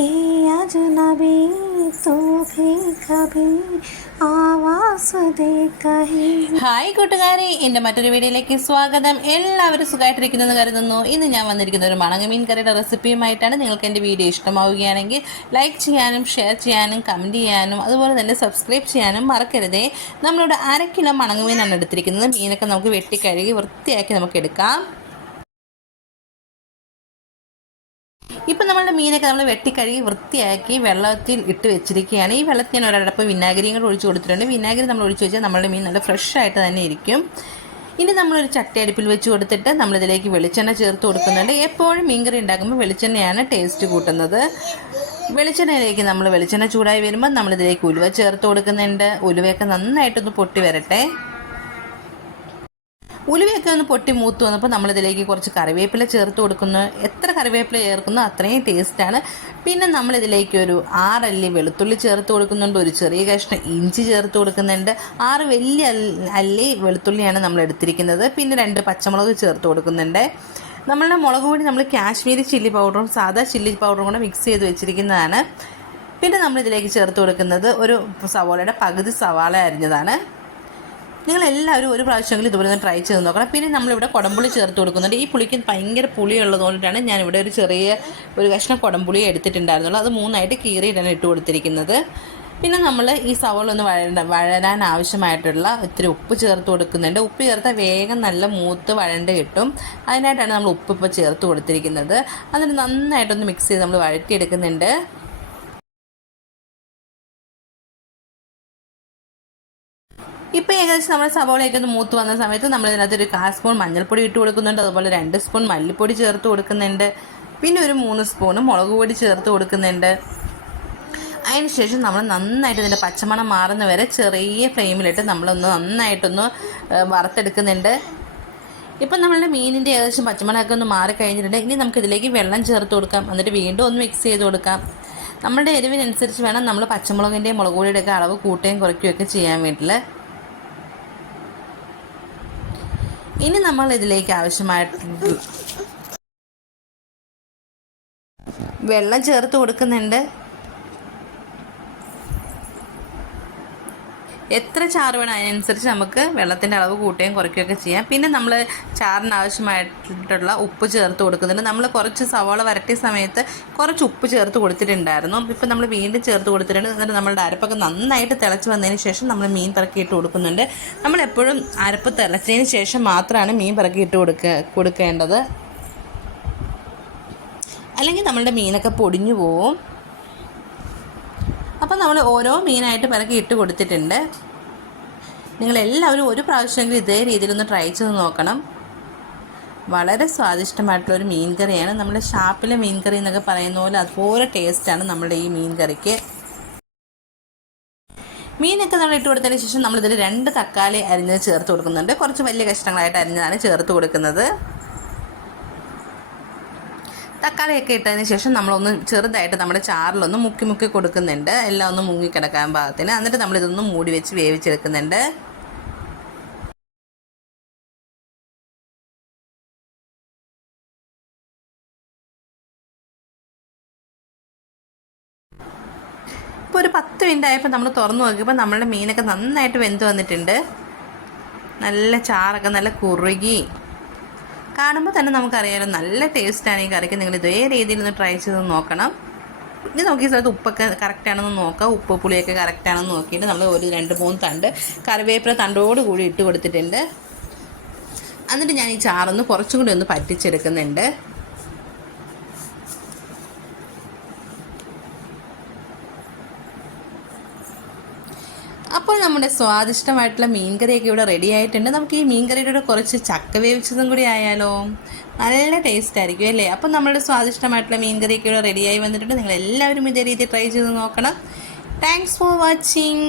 ए अजनबी तू भी कभी आवाज़ दे कहीं. ഹായ് കൂട്ടുകാരെ, എൻ്റെ മറ്റൊരു വീഡിയോയിലേക്ക് സ്വാഗതം. എല്ലാവരും സുഖമായിട്ടിരിക്കുന്നെന്ന് കരുതുന്നു. ഇന്ന് ഞാൻ വന്നിരിക്കുന്ന ഒരു മണങ്ങമീൻ കറിയുടെ റെസിപ്പിയുമായിട്ടാണ്. നിങ്ങൾക്ക് എൻ്റെ വീഡിയോ ഇഷ്ടമാവുകയാണെങ്കിൽ ലൈക്ക് ചെയ്യാനും ഷെയർ ചെയ്യാനും കമൻറ്റ് ചെയ്യാനും അതുപോലെ തന്നെ സബ്സ്ക്രൈബ് ചെയ്യാനും മറക്കരുതേ. നമ്മളിവിടെ 1/2 കിലോ മണങ്ങമീനാണ് എടുത്തിരിക്കുന്നത്. മീനൊക്കെ നമുക്ക് വെട്ടിക്കഴുകി വൃത്തിയാക്കി നമുക്ക് എടുക്കാം. ഇപ്പം നമ്മളുടെ മീനൊക്കെ നമ്മൾ വെട്ടിക്കഴുകി വൃത്തിയാക്കി വെള്ളത്തിൽ ഇട്ട് വെച്ചിരിക്കുകയാണ്. ഈ വെള്ളത്തിൽ ഞാൻ ഒരടപ്പ് വിനാഗിരിയും കൂടെ ഒഴിച്ച് കൊടുത്തിട്ടുണ്ട്. വിനാഗിരി നമ്മൾ ഒഴിച്ച് വെച്ചാൽ നമ്മളുടെ മീൻ നല്ല ഫ്രഷ് ആയിട്ട് തന്നെ ഇരിക്കും. ഇനി നമ്മളൊരു ചട്ടി അടുപ്പിൽ വെച്ച് കൊടുത്തിട്ട് നമ്മളിതിലേക്ക് വെളിച്ചെണ്ണ ചേർത്ത് കൊടുക്കുന്നുണ്ട്. എപ്പോഴും മീൻകറി ഉണ്ടാക്കുമ്പോൾ വെളിച്ചെണ്ണയാണ് ടേസ്റ്റ് കൂട്ടുന്നത്. വെളിച്ചെണ്ണയിലേക്ക് നമ്മൾ വെളിച്ചെണ്ണ ചൂടായി വരുമ്പോൾ നമ്മളിതിലേക്ക് ഉലുവ ചേർത്ത് കൊടുക്കുന്നുണ്ട്. ഉലുവയൊക്കെ നന്നായിട്ടൊന്ന് പൊട്ടി വരട്ടെ. ഉലുവയൊക്കെ ഒന്ന് പൊട്ടി മൂത്ത് വന്നപ്പോൾ നമ്മളിതിലേക്ക് കുറച്ച് കറിവേപ്പില ചേർത്ത് കൊടുക്കുന്നു. എത്ര കറിവേപ്പില ചേർക്കുന്നോ അത്രയും ടേസ്റ്റാണ്. പിന്നെ നമ്മളിതിലേക്ക് ഒരു 6 അല്ലി വെളുത്തുള്ളി ചേർത്ത് കൊടുക്കുന്നുണ്ട്. ഒരു ചെറിയ കഷ്ണം ഇഞ്ചി ചേർത്ത് കൊടുക്കുന്നുണ്ട്. 6 വലിയ അല്ലി വെളുത്തുള്ളിയാണ് നമ്മൾ എടുത്തിരിക്കുന്നത്. പിന്നെ 2 പച്ചമുളക് ചേർത്ത് കൊടുക്കുന്നുണ്ട്. നമ്മളുടെ മുളക് പൊടി നമ്മൾ കാശ്മീരി ചില്ലി പൗഡറും സാധാ ചില്ലി പൗഡറും കൂടെ മിക്സ് ചെയ്ത് വെച്ചിരിക്കുന്നതാണ്. പിന്നെ നമ്മളിതിലേക്ക് ചേർത്ത് കൊടുക്കുന്നത് ഒരു സവാളയുടെ പകുതി സവാള അരിഞ്ഞതാണ്. നിങ്ങളെല്ലാവരും ഒരു പ്രാവശ്യമെങ്കിലും ഇതുപോലെ ഒന്ന് ട്രൈ ചെയ്ത് നോക്കണം. പിന്നെ നമ്മളിവിടെ കുടംപുളി ചേർത്ത് കൊടുക്കുന്നുണ്ട്. ഈ പുളിക്ക് ഭയങ്കര പുളിയുള്ളതുകൊണ്ടിട്ടാണ് ഞാനിവിടെ ഒരു കഷ്ണം കുടംപുളി എടുത്തിട്ടുണ്ടായിരുന്നുള്ളൂ. അത് 3ആയിട്ട് കീറിയിട്ടാണ് ഇട്ട് കൊടുത്തിരിക്കുന്നത്. പിന്നെ നമ്മൾ ഈ സവാള ഒന്ന് വഴരാൻ ആവശ്യമായിട്ടുള്ള ഇത്തിരി ഉപ്പ് ചേർത്ത് കൊടുക്കുന്നുണ്ട്. ഉപ്പ് ചേർത്താൽ വേഗം നല്ല മൂത്ത് വഴണ്ട് കിട്ടും. അതിനായിട്ടാണ് നമ്മൾ ഉപ്പ് ഇപ്പോൾ ചേർത്ത് കൊടുത്തിരിക്കുന്നത്. അതിന് നന്നായിട്ടൊന്ന് മിക്സ് ചെയ്ത് നമ്മൾ വഴറ്റിയെടുക്കുന്നുണ്ട്. ഇപ്പോൾ ഏകദേശം നമ്മൾ സവാളയൊക്കെ ഒന്ന് മൂത്ത് വന്ന സമയത്ത് നമ്മൾ ഇതിനകത്ത് ഒരു 1/4 സ്പൂൺ മഞ്ഞൾപ്പൊടി ഇട്ട് കൊടുക്കുന്നുണ്ട്. അതുപോലെ 2 സ്പൂൺ മല്ലിപ്പൊടി ചേർത്ത് കൊടുക്കുന്നുണ്ട്. പിന്നെ ഒരു 3 സ്പൂൺ മുളക് പൊടി ചേർത്ത് കൊടുക്കുന്നുണ്ട്. അതിനുശേഷം നമ്മൾ നന്നായിട്ട് ഇതിൻ്റെ പച്ചമണം മാറുന്ന വരെ ചെറിയ ഫ്ലെയിമിലിട്ട് നമ്മളൊന്ന് നന്നായിട്ടൊന്ന് വറുത്തെടുക്കുന്നുണ്ട്. ഇപ്പം നമ്മളുടെ മീനിൻ്റെ ഏകദേശം പച്ചമണമൊക്കെ ഒന്ന് മാറിക്കഴിഞ്ഞിട്ടുണ്ട്. ഇനി നമുക്കിതിലേക്ക് വെള്ളം ചേർത്ത് കൊടുക്കാം. എന്നിട്ട് വീണ്ടും ഒന്ന് മിക്സ് ചെയ്ത് കൊടുക്കാം. നമ്മളുടെ എരിവിനനുസരിച്ച് വേണം നമ്മൾ പച്ചമുളകിൻ്റെയും മുളക് പൊടിയുടെയൊക്കെ അളവ് കൂട്ടുകയും കുറയ്ക്കുകയൊക്കെ ചെയ്യാൻ വേണ്ടിയിട്ട്. ഇനി നമ്മൾ ഇതിലേക്ക് ആവശ്യമായിട്ടുള്ള വെള്ളം ചേർത്ത് കൊടുക്കുന്നുണ്ട്. എത്ര ചാറ് വേണം അതിനനുസരിച്ച് നമുക്ക് വെള്ളത്തിൻ്റെ അളവ് കൂട്ടുകയും കുറയ്ക്കുകയൊക്കെ ചെയ്യാം. പിന്നെ നമ്മൾ ചാറിന് ആവശ്യമായിട്ടുള്ള ഉപ്പ് ചേർത്ത് കൊടുക്കുന്നുണ്ട്. നമ്മൾ കുറച്ച് സവാള വരട്ടിയ സമയത്ത് കുറച്ച് ഉപ്പ് ചേർത്ത് കൊടുത്തിട്ടുണ്ടായിരുന്നു. ഇപ്പം നമ്മൾ വീണ്ടും ചേർത്ത് കൊടുത്തിട്ടുണ്ട്. എന്നിട്ട് നമ്മളുടെ അരപ്പൊക്കെ നന്നായിട്ട് തിളച്ച് വന്നതിന് ശേഷം നമ്മൾ മീൻ പറക്കിയിട്ട് കൊടുക്കുന്നുണ്ട്. നമ്മളെപ്പോഴും അരപ്പ് തിളച്ചതിന് ശേഷം മാത്രമാണ് മീൻ പറക്കിയിട്ട് കൊടുക്കേണ്ടത്. അല്ലെങ്കിൽ നമ്മളുടെ മീനൊക്കെ പൊടിഞ്ഞു പോവും. അപ്പം നമ്മൾ ഓരോ മീനായിട്ട് പിറക്കി ഇട്ട് കൊടുത്തിട്ടുണ്ട്. നിങ്ങളെല്ലാവരും ഒരു പ്രാവശ്യമെങ്കിലും ഇതേ രീതിയിലൊന്ന് ട്രൈ ചെയ്ത് നോക്കണം. വളരെ സ്വാദിഷ്ടമായിട്ടുള്ളൊരു മീൻ കറിയാണ്. നമ്മുടെ ഷാപ്പിലെ മീൻ കറി എന്നൊക്കെ പറയുന്ന പോലെ അതുപോലെ ടേസ്റ്റാണ് നമ്മുടെ ഈ മീൻ കറിക്ക്. മീനൊക്കെ നമ്മൾ ഇട്ട് കൊടുത്തതിന് ശേഷം നമ്മളിതിൽ 2 തക്കാളി അരിഞ്ഞത് ചേർത്ത് കൊടുക്കുന്നുണ്ട്. കുറച്ച് വലിയ കഷ്ണങ്ങളായിട്ട് അരിഞ്ഞതാണ് ചേർത്ത് കൊടുക്കുന്നത്. തക്കാളിയൊക്കെ ഇട്ടതിന് ശേഷം നമ്മളൊന്ന് ചെറുതായിട്ട് നമ്മുടെ ചാറിലൊന്ന് മുക്കി കൊടുക്കുന്നുണ്ട്. എല്ലാം ഒന്ന് മുങ്ങിക്കിടക്കാൻ പാകത്തിന്. എന്നിട്ട് നമ്മളിതൊന്ന് മൂടി വെച്ച് വേവിച്ചെടുക്കുന്നുണ്ട്. ഇപ്പോൾ ഒരു 10 മിനിറ്റ് ആയപ്പോൾ നമ്മൾ തുറന്നു നോക്കിയപ്പോൾ നമ്മളുടെ മീനൊക്കെ നന്നായിട്ട് വെന്ത് വന്നിട്ടുണ്ട്. നല്ല ചാറൊക്കെ നല്ല കുറുകി കാണുമ്പോൾ തന്നെ നമുക്കറിയാമല്ലോ നല്ല ടേസ്റ്റാണ് ഈ കറിക്ക്. നിങ്ങൾ ഇതേ രീതിയിൽ ഒന്ന് ട്രൈ ചെയ്ത് നോക്കണം. ഇനി നോക്കിയ സ്ഥലത്ത് ഉപ്പൊക്കെ കറക്റ്റാണെന്ന് നോക്കാം. ഉപ്പ് പുളിയൊക്കെ കറക്റ്റാണെന്ന് നോക്കിയിട്ട് നമ്മൾ ഒരു 2-3 തണ്ട് കറിവേപ്പില തണ്ടോട് കൂടി ഇട്ട് കൊടുത്തിട്ടുണ്ട്. എന്നിട്ട് ഞാൻ ഈ ചാറൊന്ന് കുറച്ചും കൂടി ഒന്ന് പറ്റിച്ചെടുക്കുന്നുണ്ട്. അപ്പോൾ നമ്മുടെ സ്വാദിഷ്ടമായിട്ടുള്ള മീൻ കറിയൊക്കെ ഇവിടെ റെഡി ആയിട്ടുണ്ട്. നമുക്ക് ഈ മീൻ കറിയുടെ കുറച്ച് ചക്ക വേവിച്ചതും കൂടി ആയാലോ? നല്ല ടേസ്റ്റ് ആയിരിക്കും അല്ലേ? അപ്പം നമ്മുടെ സ്വാദിഷ്ടമായിട്ടുള്ള മീൻ കറിയൊക്കെ ഇവിടെ റെഡിയായി വന്നിട്ടുണ്ട്. നിങ്ങളെല്ലാവരും ഇതേ രീതിയിൽ ട്രൈ ചെയ്ത് നോക്കണം. Thanks for watching.